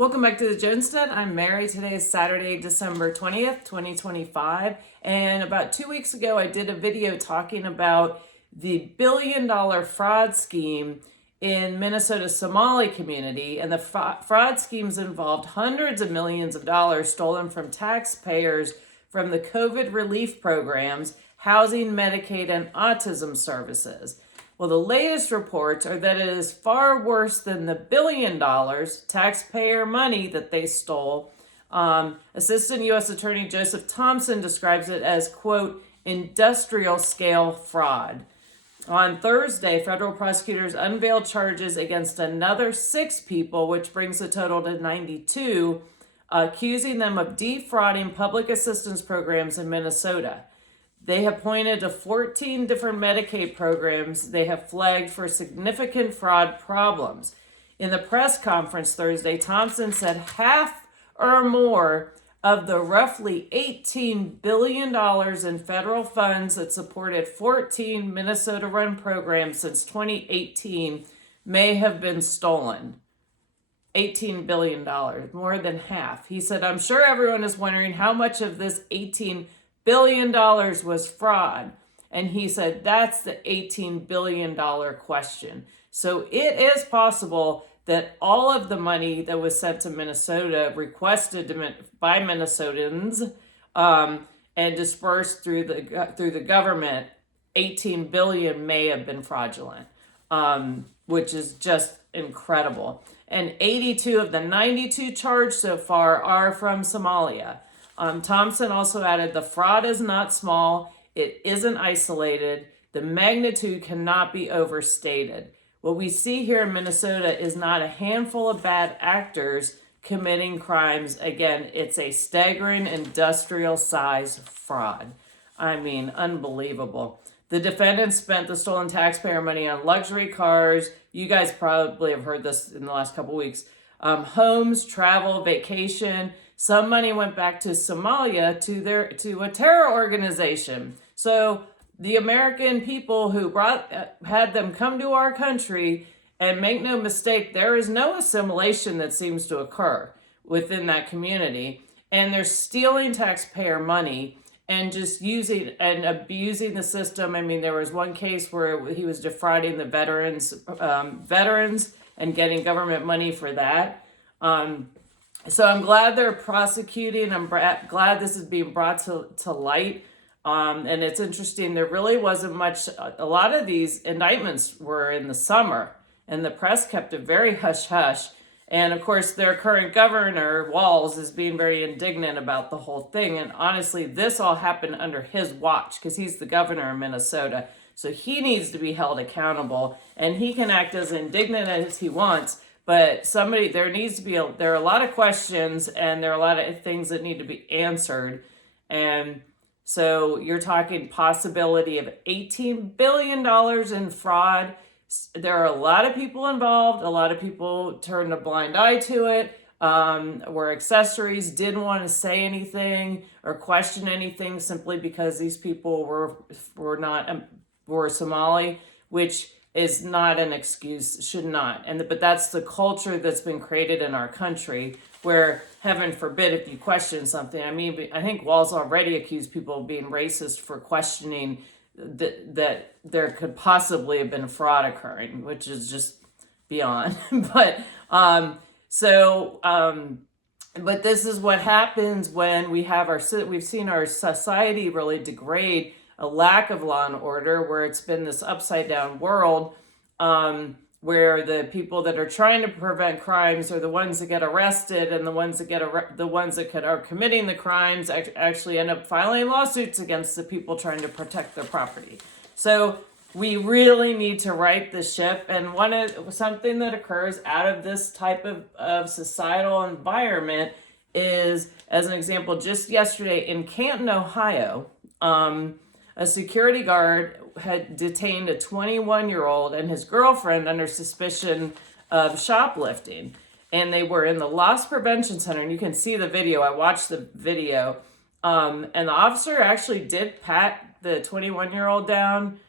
Welcome back to the Jones Den. I'm Mary. Today is Saturday, December 20th, 2025. And about 2 weeks ago, I did a video talking about the billion-dollar fraud scheme in Minnesota's Somali community. And the fraud schemes involved hundreds of millions of dollars stolen from taxpayers from the COVID relief programs, housing, Medicaid, and autism services. Well, the latest reports are that it is far worse than the $1 billion taxpayer money that they stole. Assistant U.S. Attorney Joseph Thompson describes it as, quote, industrial scale fraud. On Thursday, federal prosecutors unveiled charges against another 6 people, which brings the total to 92, accusing them of defrauding public assistance programs in Minnesota. They have pointed to 14 different Medicaid programs they have flagged for significant fraud problems. In the press conference Thursday, Thompson said half or more of the roughly $18 billion in federal funds that supported 14 Minnesota-run programs since 2018 may have been stolen. $18 billion, more than half. He said, I'm sure everyone is wondering how much of this $18 billion was fraud. And he said, that's the $18 billion question. So it is possible that all of the money that was sent to Minnesota, requested by Minnesotans, and dispersed through the government, 18 billion may have been fraudulent, which is just incredible. And 82 of the 92 charged so far are from Somalia. Thompson also added, the fraud is not small, it isn't isolated, the magnitude cannot be overstated. What we see here in Minnesota is not a handful of bad actors committing crimes. Again, it's a staggering industrial size fraud. I mean, unbelievable. The defendants spent the stolen taxpayer money on luxury cars. You guys probably have heard this in the last couple weeks. Homes, travel, vacation. Some money went back to Somalia to a terror organization. So the American people who had them come to our country, and make no mistake, there is no assimilation that seems to occur within that community. And they're stealing taxpayer money and just using and abusing the system. I mean, there was one case where he was defrauding the veterans and getting government money for that. So I'm glad they're prosecuting. I'm glad this is being brought to light. And it's interesting, there really wasn't much. A lot of these indictments were in the summer, and the press kept it very hush-hush. And of course, their current governor, Walz, is being very indignant about the whole thing. And honestly, this all happened under his watch because he's the governor of Minnesota. So he needs to be held accountable, and he can act as indignant as he wants. But there are a lot of questions, and there are a lot of things that need to be answered. And so you're talking possibility of $18 billion in fraud. There are a lot of people involved. A lot of people turned a blind eye to it, were accessories, didn't want to say anything or question anything simply because these people were Somali, which is not an excuse, should not. But that's the culture that's been created in our country, where, heaven forbid, if you question something. I mean, I think Walz already accused people of being racist for questioning that there could possibly have been fraud occurring, which is just beyond. But this is what happens when we've seen our society really degrade, a lack of law and order, where it's been this upside down world, where the people that are trying to prevent crimes are the ones that get arrested, and the ones that are committing the crimes actually end up filing lawsuits against the people trying to protect their property. So we really need to right the ship. And something that occurs out of this type of societal environment is, as an example, just yesterday in Canton, Ohio, a security guard had detained a 21-year-old and his girlfriend under suspicion of shoplifting. And they were in the Loss Prevention Center, and you can see the video. I watched the video. And the officer actually did pat the 21-year-old down,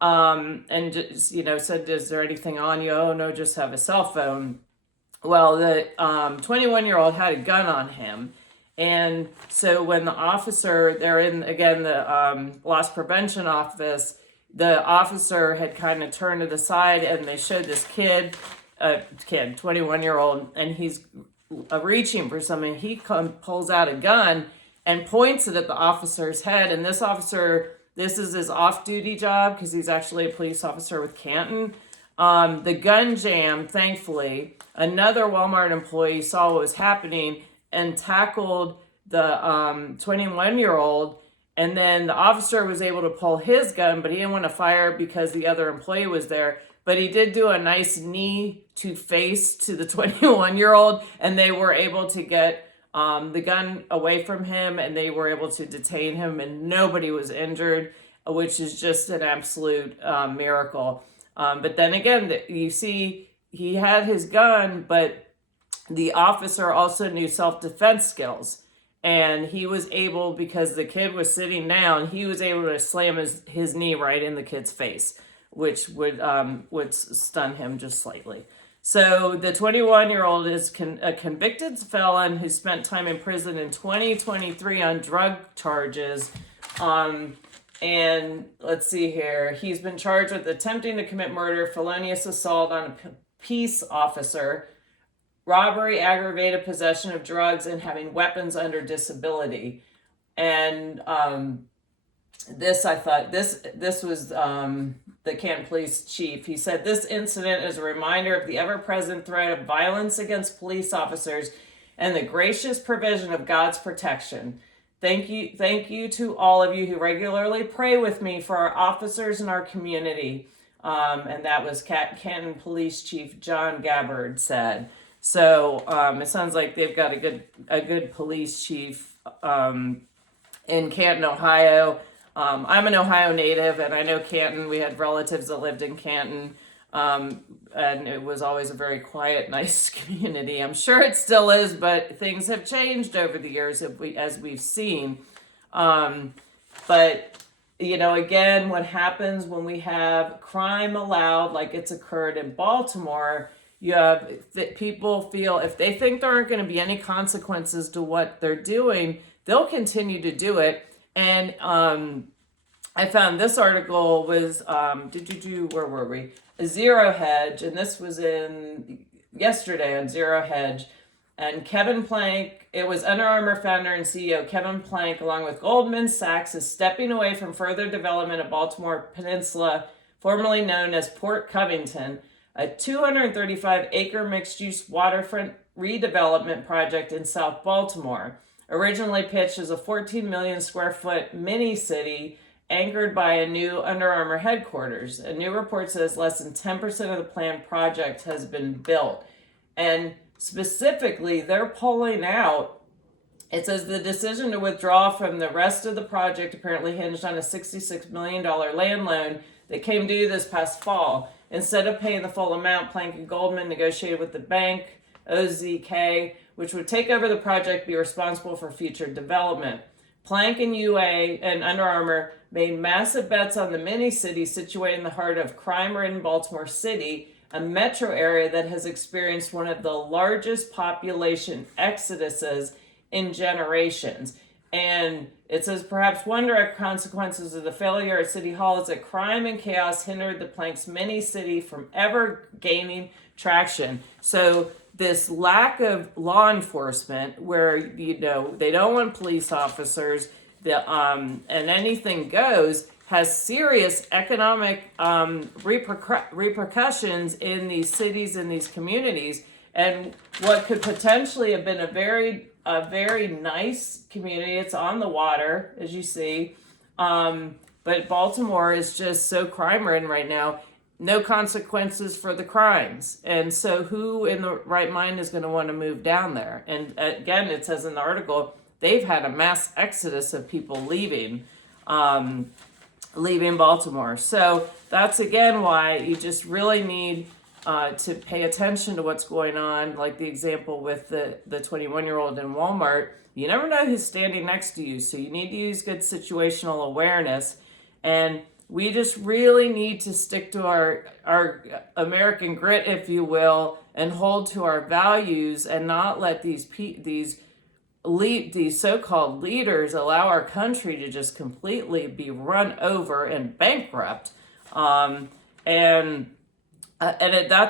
and just, said, is there anything on you? Oh, no, just have a cell phone. Well, the 21-year-old had a gun on him. And so when the officer, they're in, again, the loss prevention office, the officer had kind of turned to the side and they showed this kid, 21-year-old, and he's reaching for something. He pulls out a gun and points it at the officer's head. And this officer, this is his off-duty job because he's actually a police officer with Canton. The gun jam, thankfully, another Walmart employee saw what was happening and tackled the 21-year-old. And then the officer was able to pull his gun, but he didn't want to fire because the other employee was there. But he did do a nice knee to face to the 21-year-old, and they were able to get the gun away from him, and they were able to detain him, and nobody was injured, which is just an absolute miracle. But then again, you see, he had his gun, but the officer also knew self-defense skills. And he was able, because the kid was sitting down, he was able to slam his knee right in the kid's face, which would stun him just slightly. So the 21-year-old is a convicted felon who spent time in prison in 2023 on drug charges. And let's see here. He's been charged with attempting to commit murder, felonious assault on a peace officer, robbery, aggravated possession of drugs, and having weapons under disability. And this, I thought, this was the Canton Police Chief. He said, "This incident is a reminder of the ever-present threat of violence against police officers and the gracious provision of God's protection. Thank you to all of you who regularly pray with me for our officers and our community." And that was Canton Police Chief John Gabbard said. So it sounds like they've got a good police chief in Canton, Ohio. I'm an Ohio native, and I know Canton. We had relatives that lived in Canton, and it was always a very quiet, nice community. I'm sure it still is, but things have changed over the years as we've seen. But, you know, again, what happens when we have crime allowed, like it's occurred in Baltimore, you have people feel if they think there aren't going to be any consequences to what they're doing, they'll continue to do it. And I found this article was, where were we? A Zero Hedge, and this was in yesterday on Zero Hedge. And Kevin Plank, it was Under Armour founder and CEO Kevin Plank, along with Goldman Sachs, is stepping away from further development of Baltimore Peninsula, formerly known as Port Covington, a 235-acre mixed-use waterfront redevelopment project in South Baltimore. Originally pitched as a 14 million square foot mini city anchored by a new Under Armour headquarters. A new report says less than 10% of the planned project has been built. And specifically, they're pulling out, it says the decision to withdraw from the rest of the project apparently hinged on a $66 million land loan that came due this past fall. Instead of paying the full amount, Plank and Goldman negotiated with the bank, OZK, which would take over the project, be responsible for future development. Plank and UA and Under Armour made massive bets on the mini-city situated in the heart of crime-ridden Baltimore City, a metro area that has experienced one of the largest population exoduses in generations. And it says, perhaps one direct consequences of the failure at City Hall is that crime and chaos hindered the Plank's mini-city from ever gaining traction. So this lack of law enforcement where, you know, they don't want police officers, and anything goes, has serious economic repercussions in these cities and these communities. And what could potentially have been a very nice community, it's on the water, as you see, but Baltimore is just so crime-ridden right now. No consequences for the crimes. And so who in the right mind is going to want to move down there? And again, it says in the article, they've had a mass exodus of people leaving Baltimore. So that's again why you just really need to pay attention to what's going on, like the example with the 21-year-old in Walmart. You never know who's standing next to you, so you need to use good situational awareness. And we just really need to stick to our American grit, if you will, and hold to our values, and not let these so-called leaders allow our country to just completely be run over and bankrupt. That's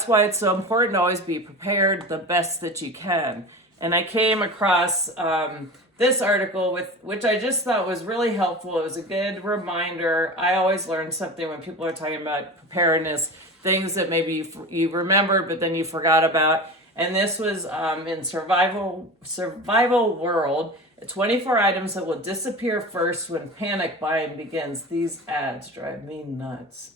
why it's so important to always be prepared the best that you can. And I came across this article which I just thought was really helpful. It was a good reminder. I always learn something when people are talking about preparedness, things that maybe you remember but then you forgot about. And this was in Survival World, 24 items that will disappear first when panic buying begins. These ads drive me nuts.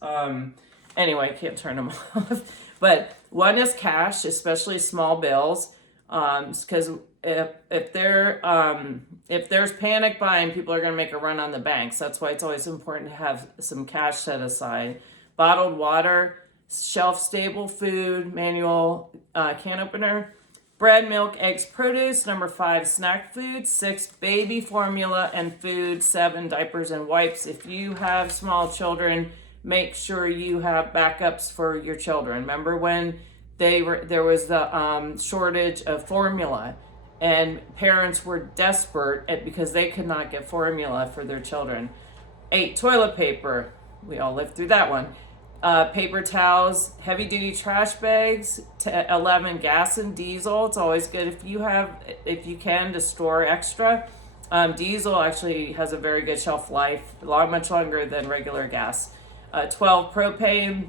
Anyway, I can't turn them off. But one is cash, especially small bills, because if there's panic buying, people are going to make a run on the banks. That's why it's always important to have some cash set aside. Bottled water, shelf-stable food, manual can opener, bread, milk, eggs, produce. Number 5, snack food. 6, baby formula and food. 7, diapers and wipes. If you have small children, make sure you have backups for your children. Remember when there was the shortage of formula, and parents were desperate because they could not get formula for their children. 8, toilet paper. We all lived through that one. Paper towels, heavy-duty trash bags. 11, gas and diesel. It's always good if you can, to store extra. Diesel actually has a very good shelf life, much longer than regular gas. 12, propane.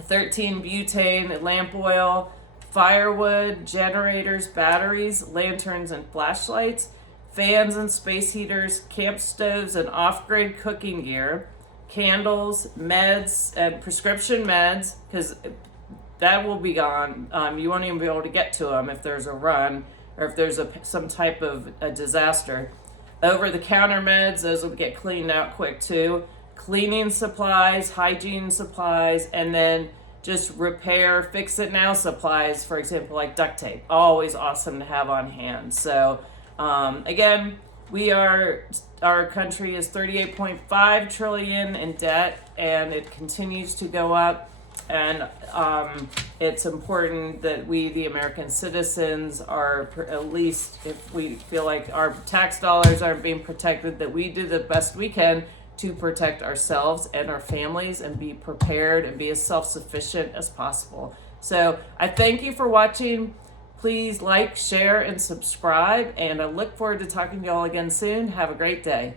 13, butane, lamp oil, firewood, generators, batteries, lanterns and flashlights, fans and space heaters, camp stoves and off-grid cooking gear, candles, meds, and prescription meds, because that will be gone. You won't even be able to get to them if there's a run or if there's some type of a disaster. Over-the-counter meds, those will get cleaned out quick too. Cleaning supplies, hygiene supplies, and then just repair, fix it now supplies, for example, like duct tape. Always awesome to have on hand. So again, our country is 38.5 trillion in debt, and it continues to go up. And it's important that we, the American citizens, are, at least if we feel like our tax dollars aren't being protected, that we do the best we can to protect ourselves and our families and be prepared and be as self-sufficient as possible. So I thank you for watching. Please like, share, and subscribe, and I look forward to talking to you all again soon. Have a great day.